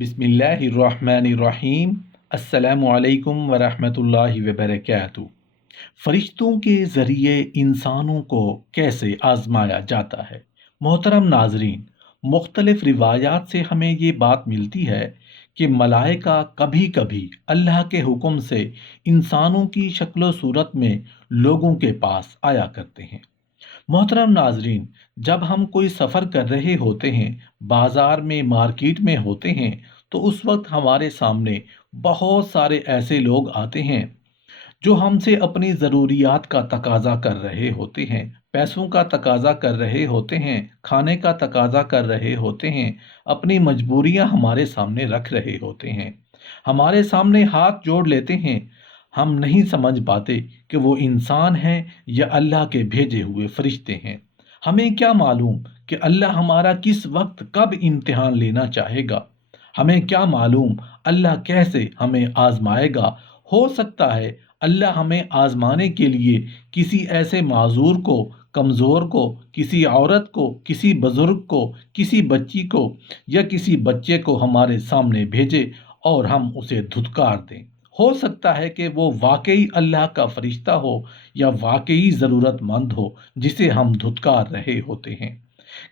बिस्मिल्लाहिर्रहमानिर्रहीम। अस्सलामु अलैकुम वरहमतुल्लाहि वबरकातुहू। फरिश्तों के ज़रिए इंसानों को कैसे आज़माया जाता है। मोहतरम नाजरीन, मुख्तलिफ़ रिवायात से हमें ये बात मिलती है कि मलाइका कभी कभी अल्लाह के हुक्म से इंसानों की शक्ल सूरत में लोगों के पास आया करते हैं। मोहतरम नाजरीन, जब हम कोई सफ़र कर रहे होते हैं, बाज़ार में मार्केट में होते हैं, तो उस वक्त हमारे सामने बहुत सारे ऐसे लोग आते हैं जो हमसे अपनी ज़रूरियात का तकाजा कर रहे होते हैं, पैसों का तकाजा कर रहे होते हैं, खाने का तकाजा कर रहे होते हैं, अपनी मजबूरियां हमारे सामने रख रहे होते हैं, हमारे सामने हाथ जोड़ लेते हैं। हम नहीं समझ पाते कि वो इंसान हैं या अल्लाह के भेजे हुए फरिश्ते हैं। हमें क्या मालूम कि अल्लाह हमारा किस वक्त कब इम्तिहान लेना चाहेगा। हमें क्या मालूम अल्लाह कैसे हमें आजमाएगा। हो सकता है अल्लाह हमें आजमाने के लिए किसी ऐसे माजूर को, कमज़ोर को, किसी औरत को, किसी बुजुर्ग को, किसी बच्ची को या किसी बच्चे को हमारे सामने भेजे और हम उसे धुतकार दें। हो सकता है कि वो वाकई अल्लाह का फरिश्ता हो या वाकई ज़रूरतमंद हो जिसे हम धुतकार रहे होते हैं।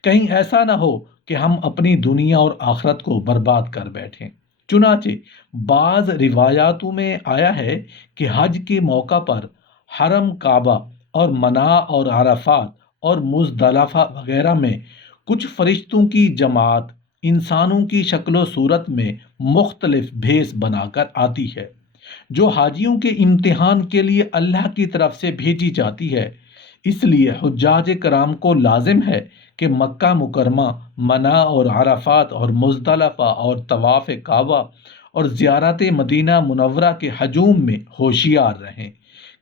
कहीं ऐसा ना हो कि हम अपनी दुनिया और आखरत को बर्बाद कर बैठें। चुनाचे बाज़ रिवायातों में आया है कि हज के मौका पर हरम काबा और मना और अराफात और मुज़दलफ़ा वगैरह में कुछ फरिश्तों की जमात इंसानों की शक्ल सूरत में मुख्तलिफ भेस बनाकर आती है, जो हाजियों के इम्तिहान के लिए अल्लाह की तरफ से भेजी जाती है। इसलिए हुज्जाज कराम को लाजिम है कि मक्का मुकरमा, मना और अराफात और मुज़दलफ़ा और तवाफ़ काबा और ज़ियारत मदीना मुनव्वरा के हजूम में होशियार रहें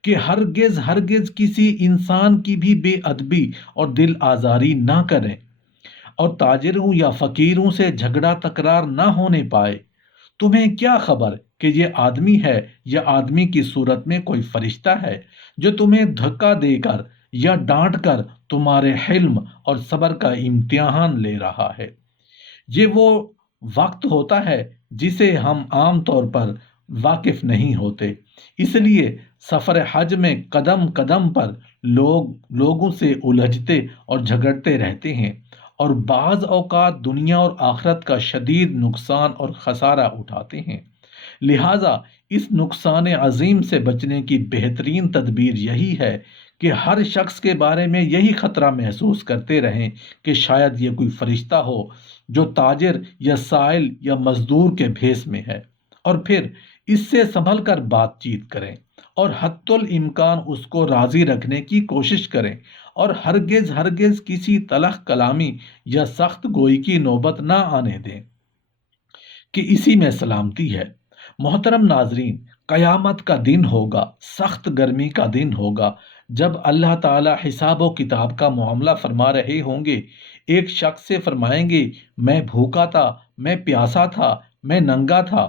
कि हरगिज़ हरगिज़ किसी इंसान की भी बेअदबी और दिल आज़ारी ना करें और ताजिरों या फ़कीरों से झगड़ा तकरार ना होने पाए। तुम्हें क्या खबर कि ये आदमी है या आदमी की सूरत में कोई फरिश्ता है जो तुम्हें धक्का देकर या डांट कर तुम्हारे हिल्म और सब्र का इम्तिहान ले रहा है। ये वो वक्त होता है जिसे हम आम तौर पर वाकिफ नहीं होते। इसलिए सफ़र हज में कदम कदम पर लोगों से उलझते और झगड़ते रहते हैं और बाज़ औक़ात दुनिया और आखरत का शदीद नुकसान और खसारा उठाते हैं। लिहाजा इस नुकसान अजीम से बचने की बेहतरीन तदबीर यही है कि हर शख्स के बारे में यही ख़तरा महसूस करते रहें कि शायद ये कोई फरिश्ता हो जो ताजिर या साइल या मजदूर के भेस में है, और फिर इससे संभल कर बातचीत करें और हत्तुल इम्कान उसको राज़ी रखने की कोशिश करें और हरगिज़ हरगिज़ किसी तलख कलामी या सख्त गोई की नौबत ना आने दें कि इसी में सलामती है। मोहतरम नाजरीन, क़यामत का दिन होगा, सख्त गर्मी का दिन होगा, जब अल्लाह ताला हिसाब व किताब का मामला फरमा रहे होंगे। एक शख्स से फरमाएंगे, मैं भूखा था, मैं प्यासा था, मैं नंगा था,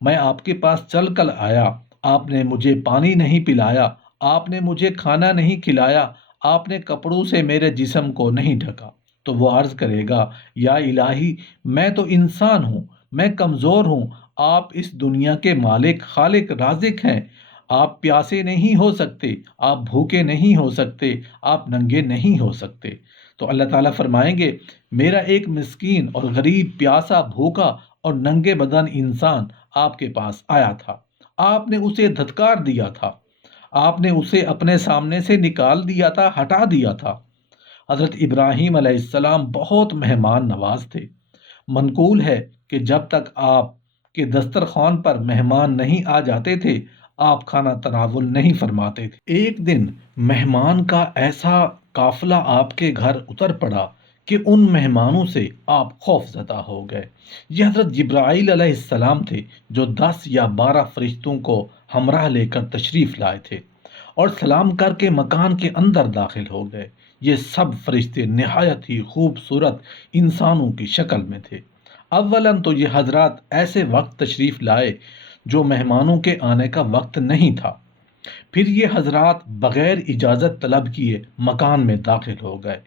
मैं आपके पास चल कर आया, आपने मुझे पानी नहीं पिलाया, आपने मुझे खाना नहीं खिलाया, आपने कपड़ों से मेरे जिस्म को नहीं ढका। तो वो अर्ज़ करेगा, या इलाही, मैं तो इंसान हूँ, मैं कमज़ोर हूँ, आप इस दुनिया के मालिक, खालिक, राज़िक हैं। आप प्यासे नहीं हो सकते, आप भूखे नहीं हो सकते, आप नंगे नहीं हो सकते। तो अल्लाह ताला फरमाएंगे, मेरा एक मिस्कीन और गरीब, प्यासा, भूखा और नंगे बदन इंसान आपके पास आया था, आपने उसे धत्कार दिया था, आपने उसे अपने सामने से निकाल दिया था, हटा दिया था। हज़रत इब्राहीम अलैहिस्सलाम बहुत मेहमान नवाज थे। मनकूल है कि जब तक आप के दस्तरखान पर मेहमान नहीं आ जाते थे, आप खाना तनावुल नहीं फरमाते थे। एक दिन मेहमान का ऐसा काफिला आपके घर उतर पड़ा कि उन मेहमानों से आप खौफजदा हो गए। ये हज़रत जिब्राईल अलैहिस्सलाम थे जो 10 या 12 फरिश्तों को हमराह लेकर तशरीफ़ लाए थे और सलाम करके मकान के अंदर दाखिल हो गए। ये सब फरिश्ते नहायत ही खूबसूरत इंसानों की शक्ल में थे। अव्वलन तो ये हजरात ऐसे वक्त तशरीफ़ लाए जो मेहमानों के आने का वक्त नहीं था। फिर ये हजरात बग़ैर इजाज़त तलब किए मकान में दाखिल हो गए।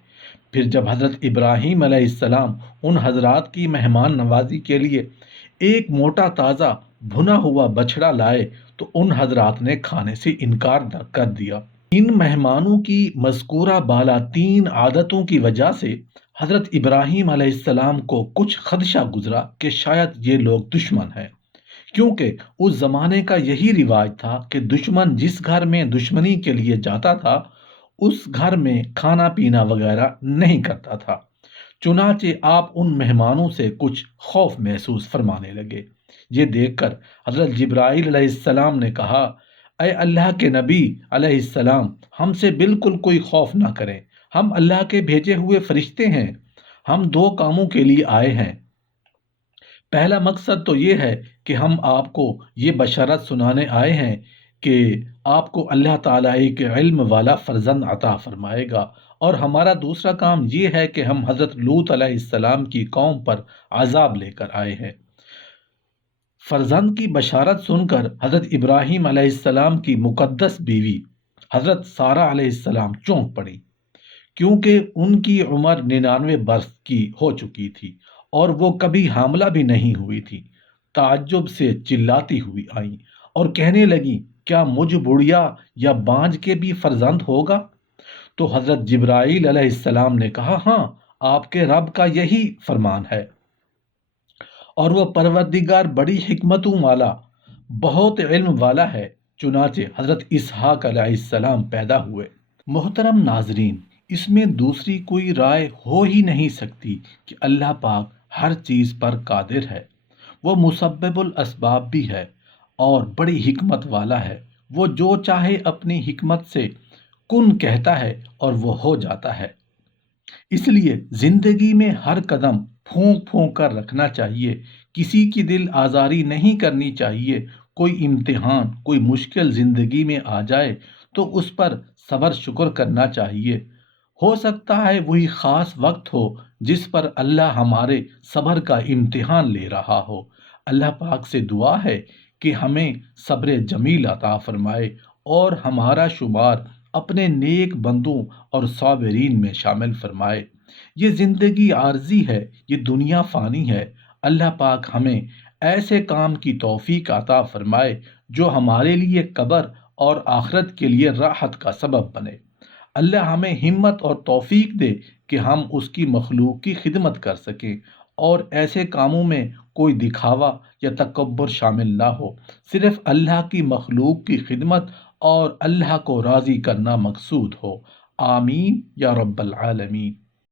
फिर जब हज़रत इब्राहीम अलैहिस्सलाम उन हजरात की मेहमान नवाजी के लिए ایک موٹا تازہ بھنا ہوا بچڑا لائے تو ان حضرات نے کھانے سے انکار کر دیا۔ ان مہمانوں کی مذکورہ بالا تین عادتوں کی وجہ سے حضرت ابراہیم علیہ السلام کو کچھ خدشہ گزرا کہ شاید یہ لوگ دشمن ہیں، کیونکہ اس زمانے کا یہی رواج تھا کہ دشمن جس گھر میں دشمنی کے لیے جاتا تھا اس گھر میں کھانا پینا وغیرہ نہیں کرتا تھا۔ چنانچہ آپ ان مہمانوں سے کچھ خوف محسوس فرمانے لگے۔ یہ دیکھ کر حضرت جبرائیل علیہ السلام نے کہا، اے اللہ کے نبی علیہ السلام، ہم سے بالکل کوئی خوف نہ کریں، ہم اللہ کے بھیجے ہوئے فرشتے ہیں۔ ہم دو کاموں کے لیے آئے ہیں۔ پہلا مقصد تو یہ ہے کہ ہم آپ کو یہ بشارت سنانے آئے ہیں کہ آپ کو اللہ تعالیٰ ایک علم والا فرزند عطا فرمائے گا، اور ہمارا دوسرا کام یہ ہے کہ ہم حضرت لوط علیہ السلام کی قوم پر عذاب لے کر آئے ہیں۔ فرزند کی بشارت سن کر حضرت ابراہیم علیہ السلام کی مقدس بیوی حضرت سارہ علیہ السلام چونک پڑی، کیونکہ ان کی عمر 99 برس کی ہو چکی تھی اور وہ کبھی حاملہ بھی نہیں ہوئی تھی۔ تعجب سے چلاتی ہوئی آئیں اور کہنے لگی، کیا مجھ بڑھیا یا بانجھ کے بھی فرزند ہوگا؟ تو حضرت جبرائیل علیہ السلام نے کہا، ہاں، آپ کے رب کا یہی فرمان ہے، اور وہ پروردگار بڑی حکمتوں والا، بہت علم والا ہے۔ چنانچہ حضرت اسحاق علیہ السلام پیدا ہوئے۔ محترم ناظرین، اس میں دوسری کوئی رائے ہو ہی نہیں سکتی کہ اللہ پاک ہر چیز پر قادر ہے۔ وہ مسبب الاسباب بھی ہے اور بڑی حکمت والا ہے۔ وہ جو چاہے اپنی حکمت سے کن کہتا ہے اور وہ ہو جاتا ہے۔ اس لیے زندگی میں ہر قدم پھونک پھونک کر رکھنا چاہیے، کسی کی دل آزاری نہیں کرنی چاہیے۔ کوئی امتحان، کوئی مشکل زندگی میں آ جائے تو اس پر صبر شکر کرنا چاہیے۔ ہو سکتا ہے وہی خاص وقت ہو جس پر اللہ ہمارے صبر کا امتحان لے رہا ہو۔ اللہ پاک سے دعا ہے کہ ہمیں صبر جمیل عطا فرمائے اور ہمارا شمار اپنے نیک بندوں اور صابرین میں شامل فرمائے۔ یہ زندگی عارضی ہے، یہ دنیا فانی ہے۔ اللہ پاک ہمیں ایسے کام کی توفیق عطا فرمائے جو ہمارے لیے قبر اور آخرت کے لیے راحت کا سبب بنے۔ اللہ ہمیں ہمت اور توفیق دے کہ ہم اس کی مخلوق کی خدمت کر سکیں اور ایسے کاموں میں کوئی دکھاوا یا تکبر شامل نہ ہو، صرف اللہ کی مخلوق کی خدمت اور اللہ کو راضی کرنا مقصود ہو۔ آمین یا رب العالمین۔